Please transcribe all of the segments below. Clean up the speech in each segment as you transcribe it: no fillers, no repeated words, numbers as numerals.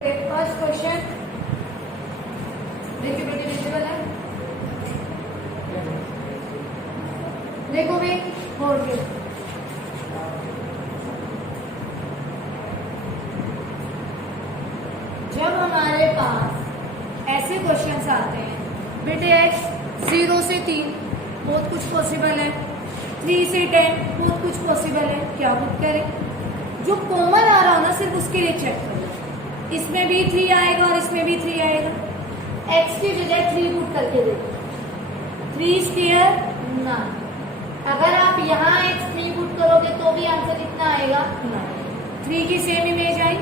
First question reciprocity divisible है। देखो भाई बोल के जब हमारे पास ऐसे क्वेश्चंस आते हैं बेटे x 0 से 3 बहुत कुछ पॉसिबल है, 3 से 10 बहुत कुछ पॉसिबल है, क्या बुक करें? जो कॉमन आ रहा हो ना सिर्फ उसके लिए चेक करो। इसमें भी 3 आएगा और इसमें भी 3 आएगा। x की जगह 3 पुट करके देखो, 3 स्क्वायर 9। अगर आप यहाँ x 3 पुट करोगे तो भी आंसर कितना आएगा 9। 3 की सेम इमेज आई।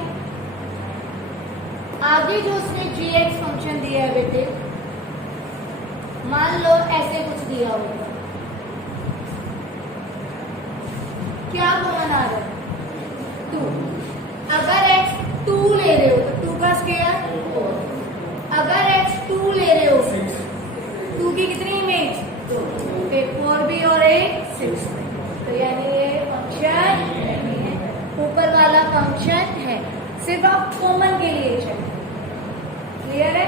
आगे जो उसने gx फंक्शन दिया है बेटे, मान लो ऐसे कुछ दिया होगा, क्या कॉमन आ रहा है 2। अगर x 2 ले रहे हो तो 2 का स्क्वायर 4। अगर x 2 ले रहे हो 2 की कितनी इमेज 2, 4 भी और 1 6। तो यानी ये फंक्शन नहीं है, ऊपर वाला फंक्शन है। सिर्फ आप कॉमन के लिए चाहिए। क्लियर है?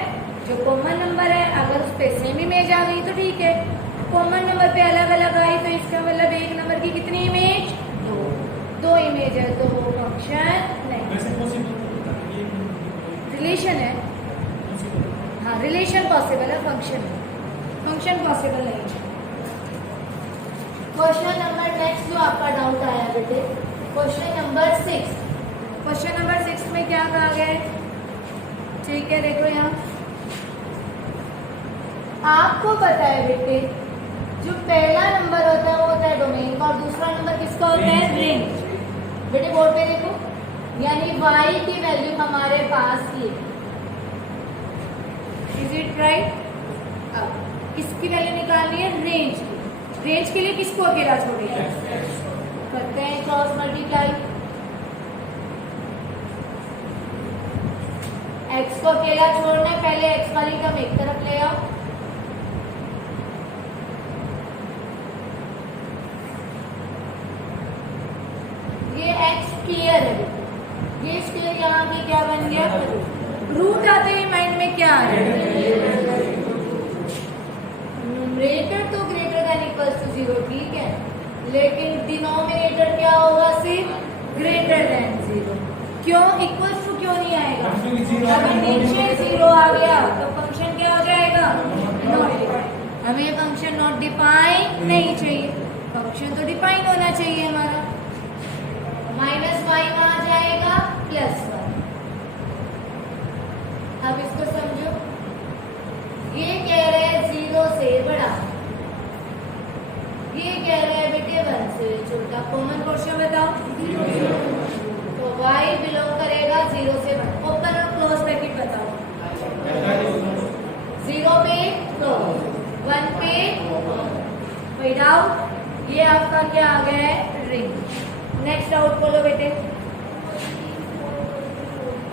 जो कॉमन नंबर है अगर उस पे सेम इमेज आ गई तो ठीक है, कॉमन नंबर पे अलग अलग आई तो इसका मतलब एक नंबर की कितनी इमेज 2 इमेज है, तो वो फंक्शन नहीं। रिलेशन है, हाँ रिलेशन पॉसिबल है, फंक्शन पॉसिबल नहीं है। क्वेश्चन नंबर नेक्स्ट जो आपका डाउट आया बेटे, क्वेश्चन नंबर 6। क्वेश्चन नंबर 6 में क्या कहा गया है? ठीक है देखो यहाँ आपको पता है बेटे, जो पहला नंबर होता है वो होता है डोमेन और दूसरा नंबर किसका होता है रेंज। बेटे बोर्ड पे देखो, यानी y की वैल्यू हमारे पास ये, इज इट राइट? अब इसकी वैल्यू निकालनी है रेंज की। रेंज के लिए किसको अकेला छोड़ेगा? करते हैं क्रॉस मल्टीप्लाई। x को अकेला छोड़ना है, पहले x वाली टर्म एक तरफ ले आओ, ये x स्क्वायर है, ये स्क्वायर यहाँ की क्या बन गया रूट। आते ही माइंड में क्या है? न्यूमरेटर तो ग्रेटर देन इक्वल्स टू 0, ठीक है, लेकिन डिनोमिनेटर क्या होगा? सिर्फ ग्रेटर देन 0। क्यों? इक्वल्स टू क्यों नहीं आएगा? अगर नीचे 0 आ गया तो फंक्शन क्या हो जाएगा? नॉट। हमें फंक्शन नॉट डिफाइन नहीं चाहिए, फंक्शन तो डिफाइन होना चाहिए हमारा। माइनस y वहां जाएगा प्लस 1। अब इसको समझो, ये कह रहे हैं 0 से बड़ा, ये कह रहे हैं बेटे 1 से छोटा। कॉमन पोर्शन बताओ, तो y बिलोंग करेगा 0 से बड़ा। ओपन और क्लोज ब्रैकेट बताओ, 0 पे क्लोज, 1 पे विदाउट, ये आपका क्या आ गया है रिंग। नेक्स्ट आउट बोलो बेटे,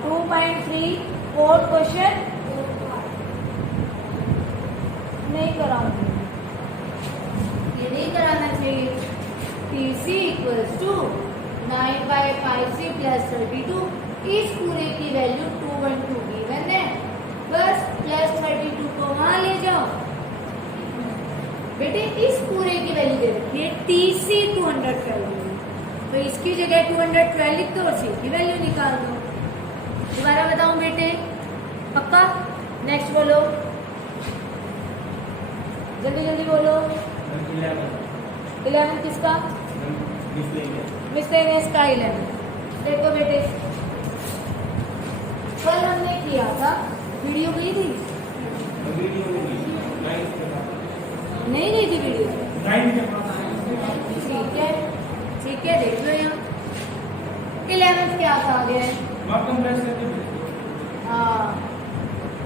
2.3 फोर्थ क्वेश्चन नहीं कराऊंगी, ये नहीं कराना चाहिए। TC equals to 9/5C plus 32। इस पूरे की वैल्यू 212 गिवन है, बस प्लस 32 को वहां ले जाओ बेटे। इस पूरे की वैल्यू दे रखी है TC 212, तो इसकी जगह 212 लिख दो और C की वैल्यू निकाल दो। दोबारा बताऊं बेटे, पक्का? नेक्स्ट बोलो, जल्दी जल्दी बोलो। 11 किसका? मिसलेनियस का 11। देखो बेटे, कल हमने किया था, वीडियो गई थी? नहीं गई थी वीडियो? ठीक है देख लो यहाँ 11 क्या आ गया है? हाँ,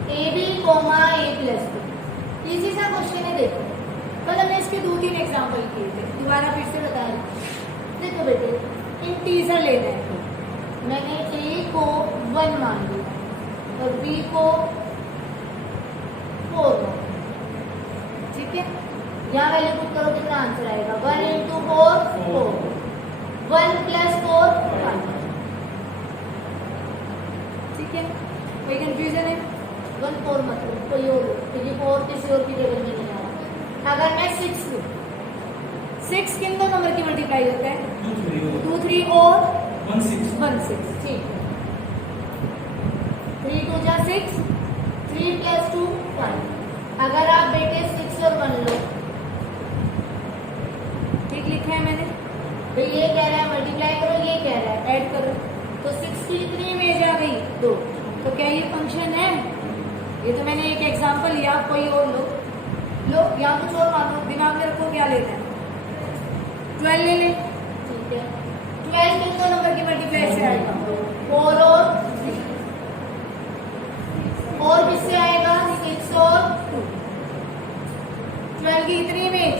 AB, A+2। इजी सा क्वेश्चन है। देखो कल हमने इसके 2-3 एग्जाम्पल किए थे, दोबारा फिर से बता रही। देखो बेटे, इंटीजर लेना है, मैंने A को 1 मान लिया और B को 4 मान लिया, ठीक है। यहाँ वैल्यू पुट करो, कितना आंसर आएगा? 1 into 4 4, 1 + 4 5, ठीक है। कोई कंफ्यूजन है? 1 4 मतलब कोई और किसी और किसी और की जगह नहीं आ रहा। अगर मैं 6 लूं, 6 किन दो नंबर की मल्टीप्लाई होता है? 2 3 और 1 6। ठीक है, 3 2 जा 6, 3 + 2 5। अगर आप बेटे 6 और 1 लो, ठीक लिखा है मैंने, तो ये कह रहा है मल्टीप्लाई करो, ये कह रहा है ऐड करो, तो 6 की कितनी इमेज आ गई? 2। तो क्या ये फंक्शन है? ये तो मैंने एक एग्जांपल लिया, कोई और लो या कुछ और मानो, दिमाग में रखो क्या लेना है। 12 ले ले, ठीक है, 12 किन दो नंबर की मल्टीप्लाई से आएगा? 4 और 3। और किससे आएगा? 6 और 2। 12 की इतनी इमेज,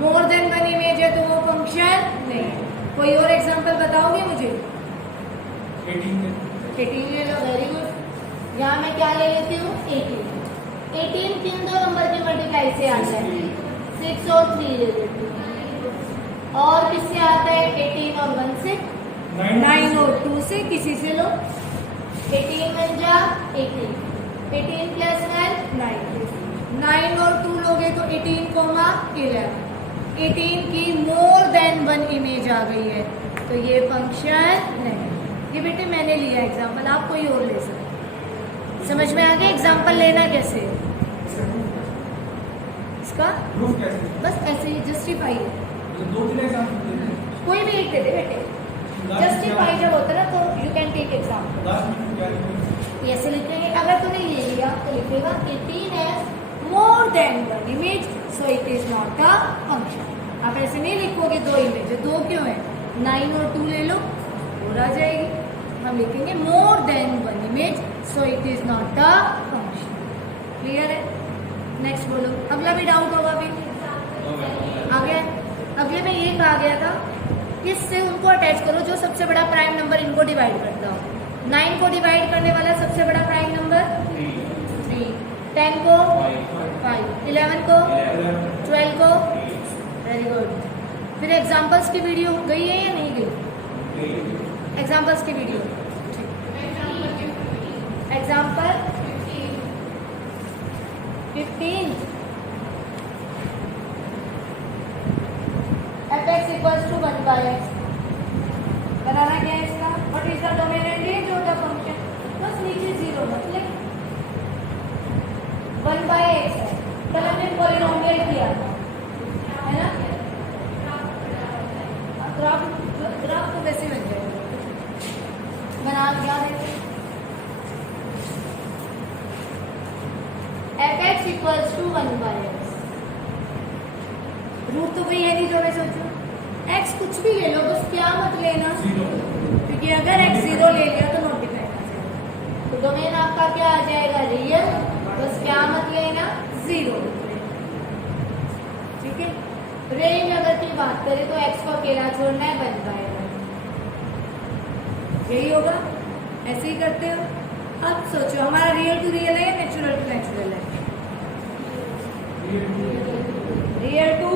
मोर देन 1 इमेज है तो वो फंक्शन नहीं है। कोई और एग्जांपल बताओगे मुझे? 18 ले लो, वेरी गुड। यहाँ मैं क्या ले लेती हूँ? 18 किन दो नंबर की मल्टीप्लाई से आता है? 6 और 3 ले लेती हूँ। और किससे आता है? 18 और 1 से, 9 और 2 से, किसी से लो। 18 1 जा 18, 18 + 1 9, 9 और 2 लोगे तो 18 11। 18 की मोर देन 1 इमेज आ गई है, तो ये फंक्शन नहीं। ये बेटे मैंने लिया एग्जांपल, आप कोई और ले सकते। समझ में आ गया एग्जांपल लेना कैसे? इसका प्रूफ कैसे? बस ऐसे ही जस्टिफाई है, तो 2-3 एग्जांपल दे दे। कोई भी एक दे दे बेटे। जस्टिफाई जब होता है ना तो you can take example. Last में क्या लिखेंगे? ऐसे लिखेंगे, अगर तूने ये लिया तो लिखेगा 18 has more than 1 image so it is not a function. आप ऐसे नहीं लिखोगे 2 इमेज है, 2 क्यों है? 9 और 2 ले लो और आ जाएगी। हम लिखेंगे more than 1 image so it is not a function. Clear है? नेक्स्ट बोलो, अगला भी डाउट होगा भी आ गया। अगले में ये कहा गया था इससे उनको अटैच करो जो सबसे बड़ा प्राइम नंबर इनको डिवाइड करता हो। 9 को डिवाइड करने वाला सबसे बड़ा प्राइम नंबर 3, 10 को 5, 11 को 12 को, वेरी गुड। फिर एग्जांपल्स की वीडियो गई है या नहीं गई? एग्जांपल्स की वीडियो, एग्जांपल 15 fx = 1/x। बनाना क्या है इसका? What is the domain and range of the function? बस नीचे 0 मत लिख, 1/x है, कल हमने पॉलिनोमियल किया था, है ना? ग्राफ तो वैसे बन जाएगा, बना क्या देते? fx = 1/x। रूट तो कोई है नहीं जो मैं सोचूं। x कुछ भी ले लो, बस क्या मत लेना, क्योंकि अगर x 0 ले लिया तो नॉट डिफाइन आ जाएगा। तो डोमेन आपका क्या आ जाएगा? रियल। बस क्या मत लेना? 0। ठीक है। रेंज अगर की बात करें तो x को अकेला छोड़ना है, 1/1। यही होगा, ऐसे ही करते हो। अब सोचो हमारा रियल टू रियल है या नेचुरल टू नेचुरल है? रियल टू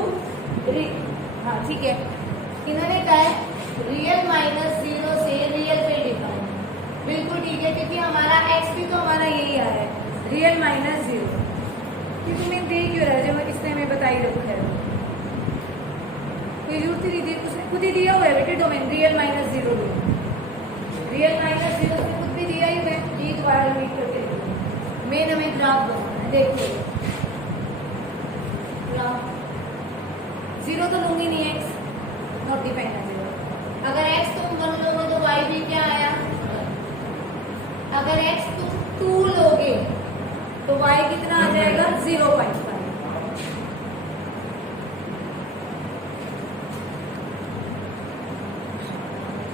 हाँ ठीक है। इन्होंने कहा है रियल -0 से रियल पे डिफाइन। बिल्कुल ठीक है, क्योंकि हमारा x भी तो हमारा यही आ रहा है, रियल -0। कि तुम्हें दे क्यों रहा है जब इसने हमें बता ही रखा है? कोई जरूरत नहीं दी, उसने खुद ही दिया हुआ है बेटे डोमेन रियल -0 भी। रियल -0 से खुद भी दिया ही हुआ है। ये दोबारा रिपीट करके मेन हमें ग्राफ बनाना है। देखो ग्राफ 0 तो लूंगी नहीं, x नॉट डिफाइन है 0। अगर x तुम 1 लोगे तो y भी क्या आया? अगर x तुम 2 लोगे तो y कितना आ जाएगा? 0.5।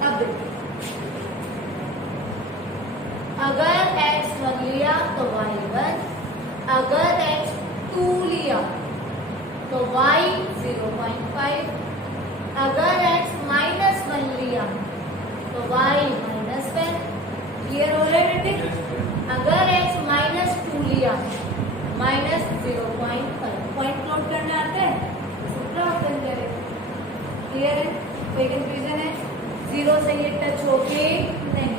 अब अगर x 1 लिया तो y 1, अगर x 2 लिया तो y 0.5, अगर x -1 लिया तो y -1। क्लियर हो रहा है बेटे? अगर x -2 लिया -0.5। पॉइंट नोट करना आता है? क्लियर है? कोई कंफ्यूजन है? 0 से ये टच होके नहीं।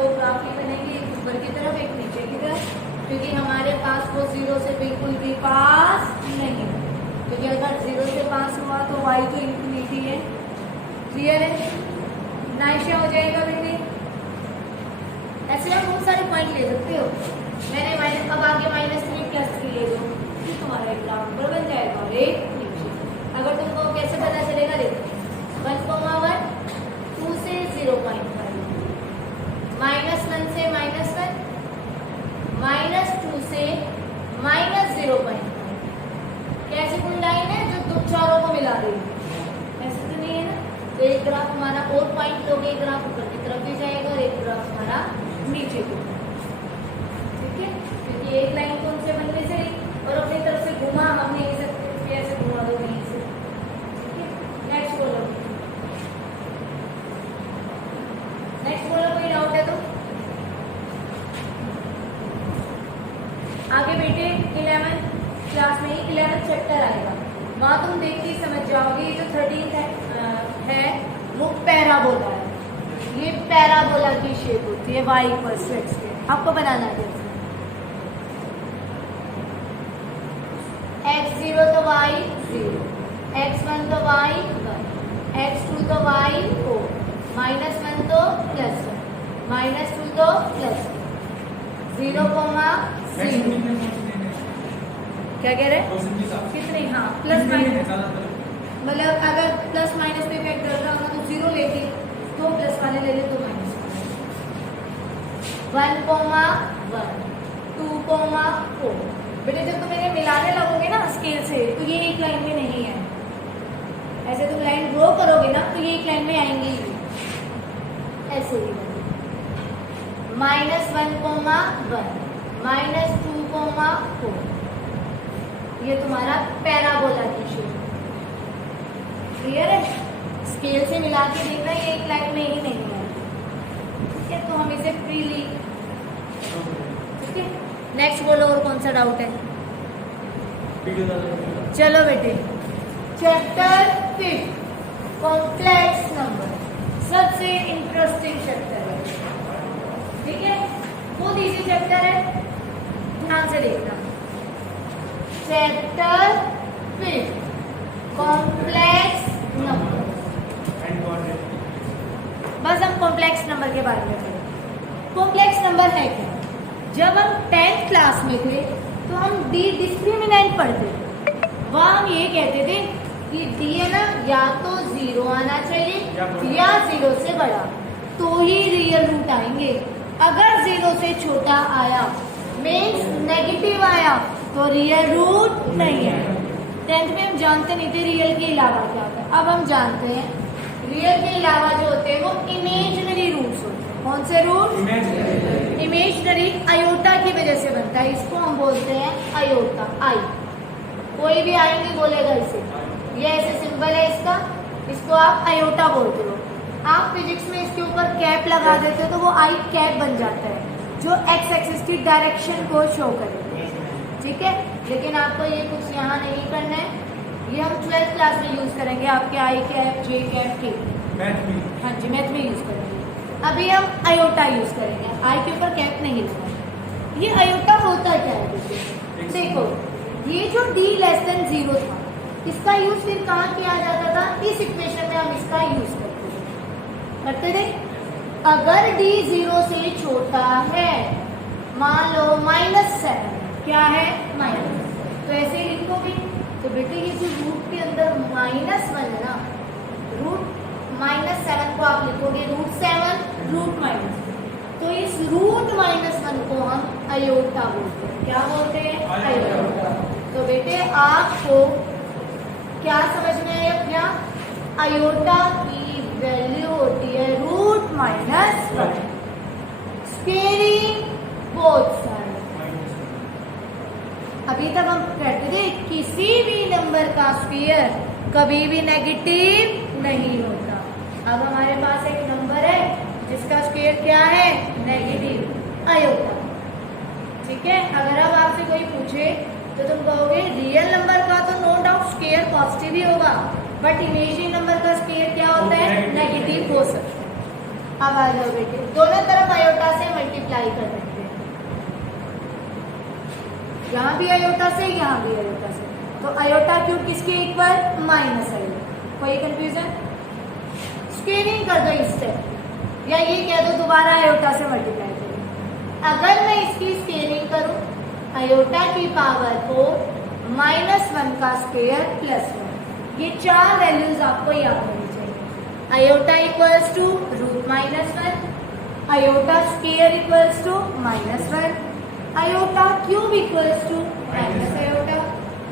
दो ग्राफ ही बनेंगे, एक ऊपर की तरफ एक नीचे की तरफ, क्योंकि हमारे पास वो जीरो से बिल्कुल भी पास नहीं है, क्योंकि अगर जीरो से पास हुआ तो y तो इंफिनिटी है। क्लियर है? नाइशिया हो जाएगा बेटे। ऐसे आप बहुत सारे पॉइंट ले सकते हो। मैंने माइनस, अब आगे -3 + 3 ले लो, फिर तुम्हारा एक ग्राफ ऊपर बन जाएगा और एक नीचे। अगर तुमको कैसे पता चलेगा, देखो 1,1 2 से 0.5, -1 से -1, -2 से -0.5। कैसी कोई लाइन है जो दो चारों को मिला देगी? ऐसे तो नहीं है ना। तो एक ग्राफ हमारा और पॉइंट लोगे, एक ग्राफ ऊपर की तरफ भी जाएगा और एक ग्राफ हमारा नीचे को। ठीक है, क्योंकि एक लाइन तो उनसे बनने से और अपनी तरफ से घुमा हम नहीं सकते, ऐसे घुमा दो नहीं से। ठीक है, नेक्स्ट बोलो। नेक्स्ट बोलो, कोई डाउट है तो? आगे बेटे 11 क्लास में ही 11th चैप्टर आएगा, वहां तुम देखते ही समझ जाओगे। ये जो 13th है वो पैराबोला है। ये पैराबोला की शेप होती है y = x के। आपको बनाना है x0 तो y 0, x1 तो y 1, x2 तो y 4, -1 तो +1, -2 तो +1, 0, 0। क्या कह रहे हैं? कितने? हाँ, प्लस माइनस, मतलब अगर प्लस माइनस में इफेक्ट कर रहा होगा तो 0 लेके, तो प्लस वाले ले ले तो माइनस वाले। 1, 1, 2, 4। बेटे जब तुम इन्हें मिलाने लगोगे ना स्केल से, तो ये एक लाइन में नहीं है। ऐसे तुम लाइन ड्रॉ करोगे ना तो ये एक लाइन में आएंगे ही, ऐसे ही। -1, 1, -2, 4। ये तुम्हारा पैराबोला की शेप। क्लियर है? स्केल से मिला के देखना, ये एक लाइन में ही नहीं है। ठीक है, तो हम इसे फ्रीली। ठीक है, नेक्स्ट बोलो, और कौन सा डाउट है? चलो बेटे, चैप्टर 5 कॉम्प्लेक्स नंबर, सबसे इंटरेस्टिंग चैप्टर है। ठीक है, बहुत इजी चैप्टर है, ध्यान से देखना। Chapter 5 complex number. बस हम कॉम्प्लेक्स नंबर के बारे में पढ़ें। कॉम्प्लेक्स नंबर है क्या? जब हम 10th क्लास में थे तो हम डिस्क्रिमिनेंट पढ़ते थे। वहाँ हम ये कहते थे कि डी है ना, या तो 0 आना चाहिए या 0 से बड़ा, तो ही रियल रूट आएंगे। अगर 0 से छोटा आया मीन्स नेगेटिव आया तो रियल रूट नहीं है। 10th में हम जानते नहीं थे रियल के अलावा क्या होता है, अब हम जानते हैं। रियल के अलावा जो होते हैं वो इमेजिनरी रूट्स होते हैं। कौन से रूट? इमेजिनरी। अयोटा की वजह से बनता है, इसको हम बोलते हैं अयोटा, आई। कोई भी आई नहीं बोलेगा इसे, ये ऐसे सिंबल है इसका, इसको आप अयोटा बोलते हो। आप फिजिक्स में इसके ऊपर कैप लगा देते हो तो वो आई कैप बन जाता है, जो एक्स एक्सिस की डायरेक्शन को शो करेगा। ठीक है, लेकिन आपको ये कुछ यहाँ नहीं करना है, ये हम 12th क्लास में यूज करेंगे, आपके आई कैप, जे कैप, के। हाँ जी, मैथ में यूज करेंगे। अभी हम अयोटा यूज करेंगे, आई के ऊपर कैप नहीं यूज करेंगे। ये अयोटा होता क्या है? देखो, ये जो d<0 था, इसका यूज फिर कहाँ किया जाता था? इस इक्वेशन में हम इसका यूज करते थे। अगर d 0 से छोटा है, मान लो -7, क्या है? माइनस, तो ऐसे ही लिखोगे। तो बेटे ये जो रूट के अंदर -1 है ना, रूट -7 को आप लिखोगे √7 √-, तो इस √-1 को हम अयोटा बोलते हैं। क्या बोलते हैं? अयोटा। तो बेटे आपको क्या समझ में आया? क्या अयोटा की वैल्यू होती है √-1, स्क्वेयरिंग बोथ साइड। अभी तक हम कहते थे किसी भी नंबर का स्क्वायर कभी भी नेगेटिव नहीं होता। अब हमारे पास एक नंबर है जिसका स्क्वायर क्या है? Negative, iota. ठीक है, अगर अब आपसे कोई पूछे तो तुम कहोगे रियल नंबर का तो नो डाउट स्क्वायर पॉजिटिव ही होगा, बट इमेजिनरी नंबर का स्क्वायर क्या होता है? नेगेटिव हो सकता है। अब आ जाओ बेटे, दोनों तरफ आयोटा से मल्टीप्लाई कर देते हैं, यहाँ भी आयोटा से, यहाँ भी आयोटा से। तो आयोटा क्यूब किसके इक्वल? Minus iota. कोई कंफ्यूजन? स्केलिंग कर दो इस स्टेप, या ये कह दो दोबारा आयोटा से मल्टीप्लाई करो। अगर मैं इसकी स्केलिंग करूं, आयोटा की पावर को -1 का स्क्वायर प्लस 1, ये चार वैल्यूज आपको याद होनी चाहिए। Iota equals to √-1, iota square equals to -1, iota cube equals to minus iota,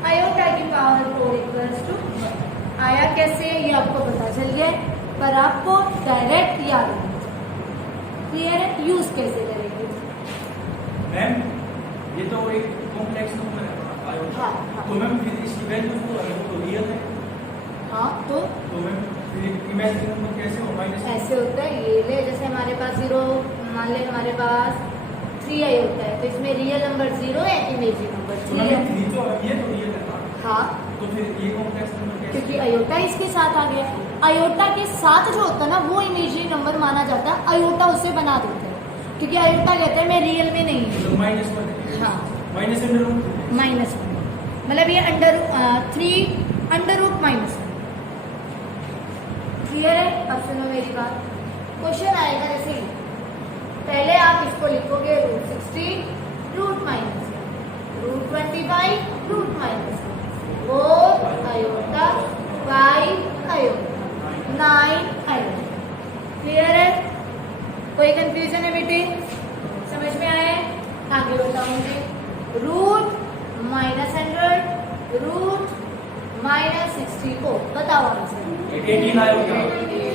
iota की पावर 4 इक्वल्स टू। आया कैसे ये आपको पता चल गया, पर आपको डायरेक्ट याद है। क्लियर है? यूज कैसे करेंगे? मैम ये तो एक कॉम्प्लेक्स नंबर है आयोटा। हाँ, हाँ। तो मैम फिर इसकी वैल्यू तो रियल है। हाँ, तो मैम फिर इमेजिनरी नंबर कैसे हो? माइनस ऐसे होता है, ये ले, जैसे हमारे पास 0, मान ले हमारे पास 3 आयोटा है, तो इसमें रियल नंबर 0 है, इमेजिनरी नंबर 3 है। ये तो रियल है ना? हाँ, तो फिर ये कॉम्प्लेक्स नंबर कैसे? क्योंकि आयोटा इसके साथ आ गया। आयोटा के साथ जो होता है ना, वो इमेजिनरी नंबर माना जाता है, आयोटा उसे बना देते हैं, क्योंकि आयोटा कहता है मैं रियल में नहीं हूँ। तो -1 हाँ, -√3 -1 मतलब ये √3 √-1। क्लियर है? अब सुनो मेरी बात, क्वेश्चन आएगा जैसे ही, पहले आप इसको लिखोगे √16 √-1, √25 √-1, 4 आयोटा 5 आयोटा 9 आयोटा। क्लियर है? कोई कंफ्यूजन है बेटे? समझ में आया है? आगे बताऊंगी। √-100 √-64, बताओ आंसर। 18 आयोटा।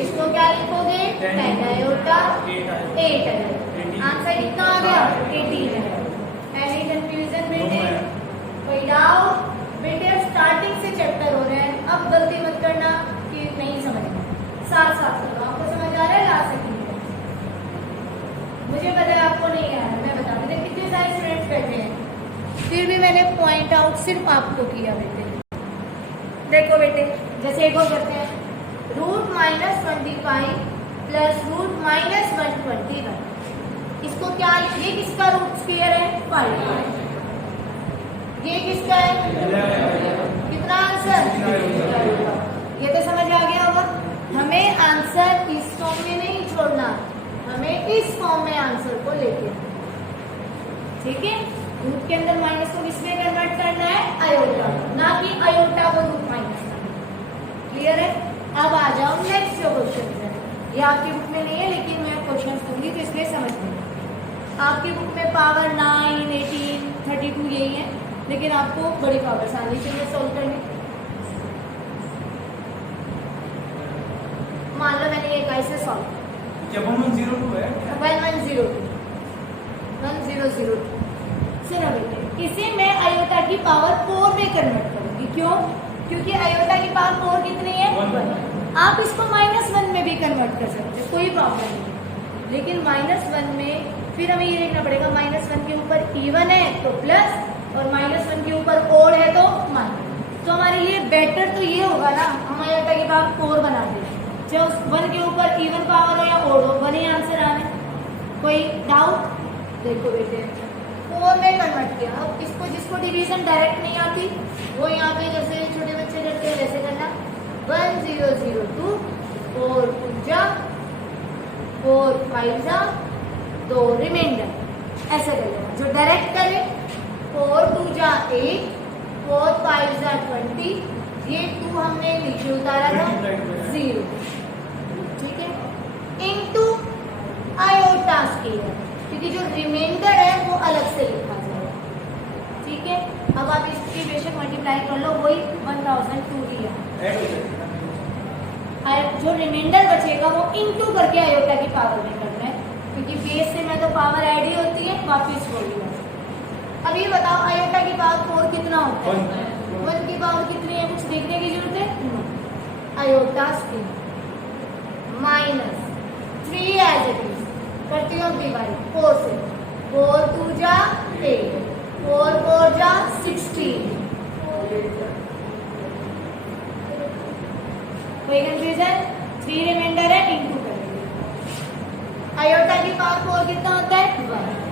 इसको क्या लिखोगे? 10 आयोटा 8 आयोटा। आंसर कितना आ गया? 18 है। एनी कंफ्यूजन बेटे? कोई डाउट? बेटे अब स्टार्टिंग से चैप्टर हो रहे हैं, अब गलती मत करना कि नहीं समझना, साथ साथ करो। आपको समझ आ रहा है लास्ट से? मुझे पता है आपको नहीं आ रहा है, मैं बता दें कितने सारे स्टूडेंट्स बैठे हैं, फिर भी मैंने पॉइंट आउट सिर्फ आपको किया बेटे। देखो बेटे, जैसे एक और करते हैं, √-25 प्लस √-121, इसको क्या, ये किसका रूट स्क्वायर है? 5। ये किसका है? कितना आंसर? ये तो समझ आ गया होगा। हमें आंसर इस फॉर्म में नहीं छोड़ना, हमें इस फॉर्म में आंसर को लेके, ठीक है? रूट के अंदर माइनस को किसमें कन्वर्ट करना है? आयोटा, ना कि आयोटा को √-। क्लियर है? अब आ जाओ नेक्स्ट जो क्वेश्चन है, ये आपकी बुक में नहीं है, लेकिन मैं क्वेश्चन दूंगी तो इसलिए समझ लेंगे। आपकी बुक में पावर 9, 18, 32 यही है, लेकिन आपको बड़ी पावर आनी चाहिए सोल्व करने। मान लो मैंने ये कैसे सॉल्व, 1102 है 1102 1002। सुनो बेटे, इसे मैं आयोटा की पावर 4 में कन्वर्ट करूंगी। क्यों? क्योंकि आयोटा की पावर 4 कितनी है? 1। आप इसको -1 में भी कन्वर्ट कर सकते हो, कोई प्रॉब्लम नहीं, लेकिन -1 में फिर हमें ये देखना पड़ेगा, -1 के ऊपर इवन है तो प्लस, और -1 के ऊपर ओड है तो माइनस। तो हमारे लिए बेटर तो ये होगा ना, हम आयोटा की पावर 4 बना दें, चाहे उस 1 के ऊपर इवन पावर हो या ओड हो, 1 ही आंसर आना। कोई डाउट? देखो बेटे, 4 में कन्वर्ट किया। अब इसको, जिसको डिवीजन डायरेक्ट नहीं आती, वो यहाँ पे जैसे छोटे बच्चे करते हैं वैसे करना। 1002 4 2 जा 4 5 जा 2 रिमाइंडर, ऐसे कर लेना। जो डायरेक्ट करे 4 2 जा 8 4 5 जा 20, ये 2 हमने नीचे उतारा था 0, ठीक है, इनटू आयोटा स्क्वायर, क्योंकि जो रिमाइंडर है वो अलग से लिखा जाएगा, ठीक है। अब आप इसकी बेशक मल्टीप्लाई कर लो, वही 1002 ही है। जो रिमाइंडर बचेगा वो इनटू करके आयोटा की पावर में करना है, क्योंकि बेस से में तो पावर ऐड ही होती है, वापिस हो गया। अब ये बताओ आयोटा की पावर 4 कितना होता है? 1 की पावर कितनी है? कुछ देखने की जरूरत है? Iota square -3 as it is, करती हूँ डिवाइड 4 से, 4 2 जा 8 4 4 जा 16। कोई कंफ्यूजन? 3 रिमाइंडर है, इनटू करेंगे। आयोटा की पावर 4 कितना होता है 1।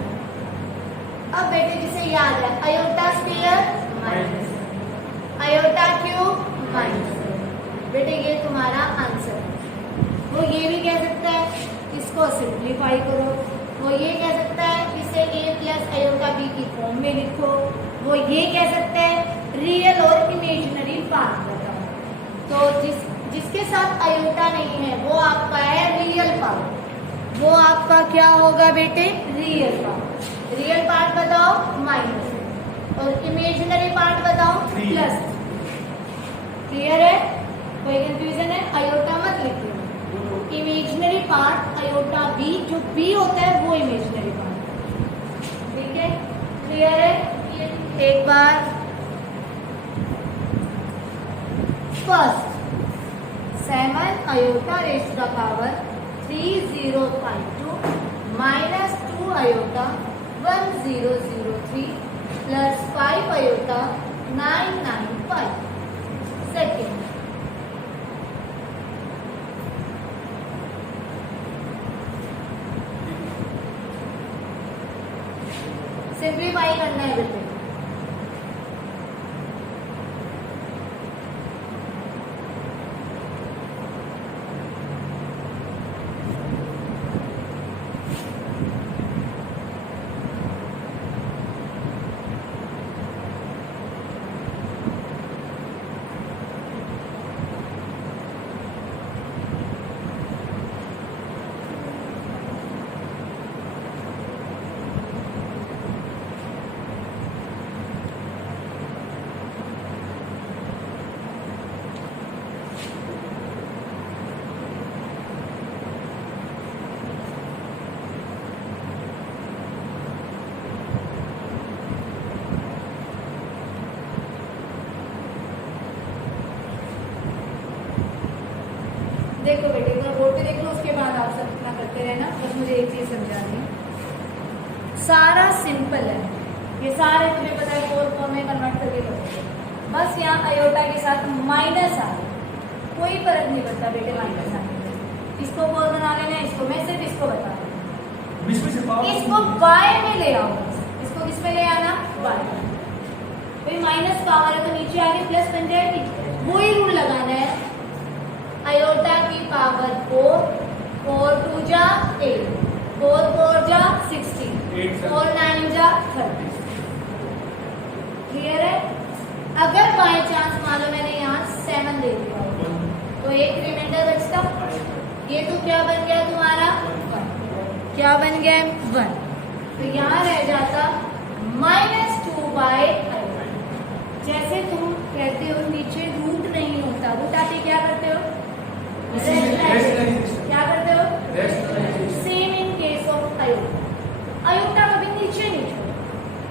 अब बेटे जिसे याद है iota square minus iota cube minus, बेटे ये तुम्हारा आंसर है। वो ये भी कह सकता है इसको सिंप्लीफाई करो, वो ये कह सकता है इसे a प्लस आयोटा b की फॉर्म में लिखो, वो ये कह सकता है रियल और इमेजिनरी पार्ट बताओ। तो जिसके साथ आयोटा नहीं है वो आपका है रियल पार्ट, वो आपका क्या होगा बेटे रियल पार्ट। रियल पार्ट बताओ माइनस और इमेजिनरी पार्ट बताओ प्लस। क्लियर है? कोई कंफ्यूजन है? आयोटा मत लिखो, इमेजिनरी पार्ट आयोटा बी, जो बी होता है वो इमेजिनरी पार्ट। ठीक है? क्लियर है? एक बार first 7 iota raise to the power 3052 minus 2 iota 1003 plus 5 iota 995। Second simplify करना है बेटे। देखो बेटे एक बार बोर्ड पे देख लो, उसके बाद आप सब इतना करते रहना। बस मुझे एक चीज समझानी है, सारा सिंपल है, ये सारे तुम्हें पता है 4 फॉर्म में कन्वर्ट करके करोगे। बस यहाँ आयोटा के साथ माइनस आ रहा, कोई फर्क नहीं पड़ता बेटे माइनस आने में। इसको 4 बना लेना, इसको मैं सिर्फ इसको बता रही हूँ, इसको y में ले आओ, इसको किस में ले आना y। भाई माइनस पावर है तो नीचे आके प्लस बन जाएगी, वही रूल लगाना है। आयोटा की पावर 4, 4 2 जा 8, 4 4 जा 16, 4 9 जा 30। क्लियर है? अगर बाय चांस मान लो मैंने यहाँ 7 दे दिया तो एक रिमाइंडर बचता, ये तो क्या बन गया तुम्हारा 1, क्या बन गया 1, तो यहाँ रह जाता -2/। जैसे तुम कहते हो नीचे रूट नहीं होता, रूट आके क्या करते हो क्या करते हो, same in case of iota. Iota कभी नीचे नहीं छोड़ो,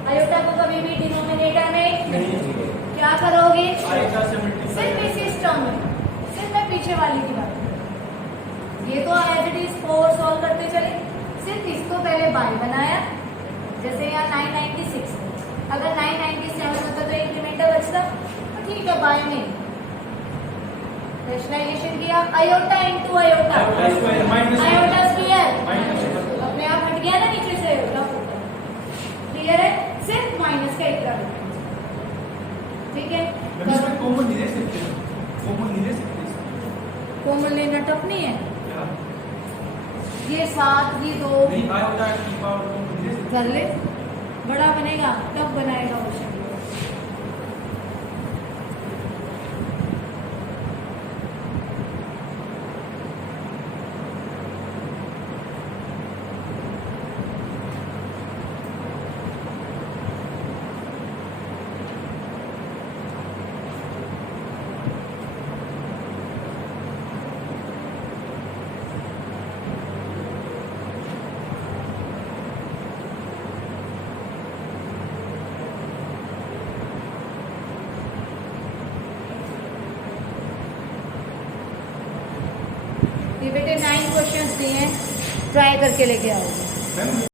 आयोटा को कभी भी डिनोमिनेटर में क्या करोगे, सिर्फ इसी टर्म में, सिर्फ मैं पीछे वाली की बात करूँ। ये तो एज इट इज 4 सॉल्व करते चले, सिर्फ इसको पहले बाय बनाया, जैसे यहाँ 996, अगर 997 होता तो एक रिमाइंडर बचता, तो ठीक है बाय में रैशनलाइजेशन किया, iota into iota, iota square अपने आप हट गया ना नीचे से आयोटा। क्लियर है? सिर्फ माइनस का एक तरफ, ठीक है? कॉमन नहीं ले सकते, कॉमन लेना टफ नहीं है, ये 7 ये 2 कर ले, बड़ा बनेगा तब बनाएगा वो शेड्यूल। ये बेटे 9 क्वेश्चंस दिए हैं, ट्राई करके लेके आओगे।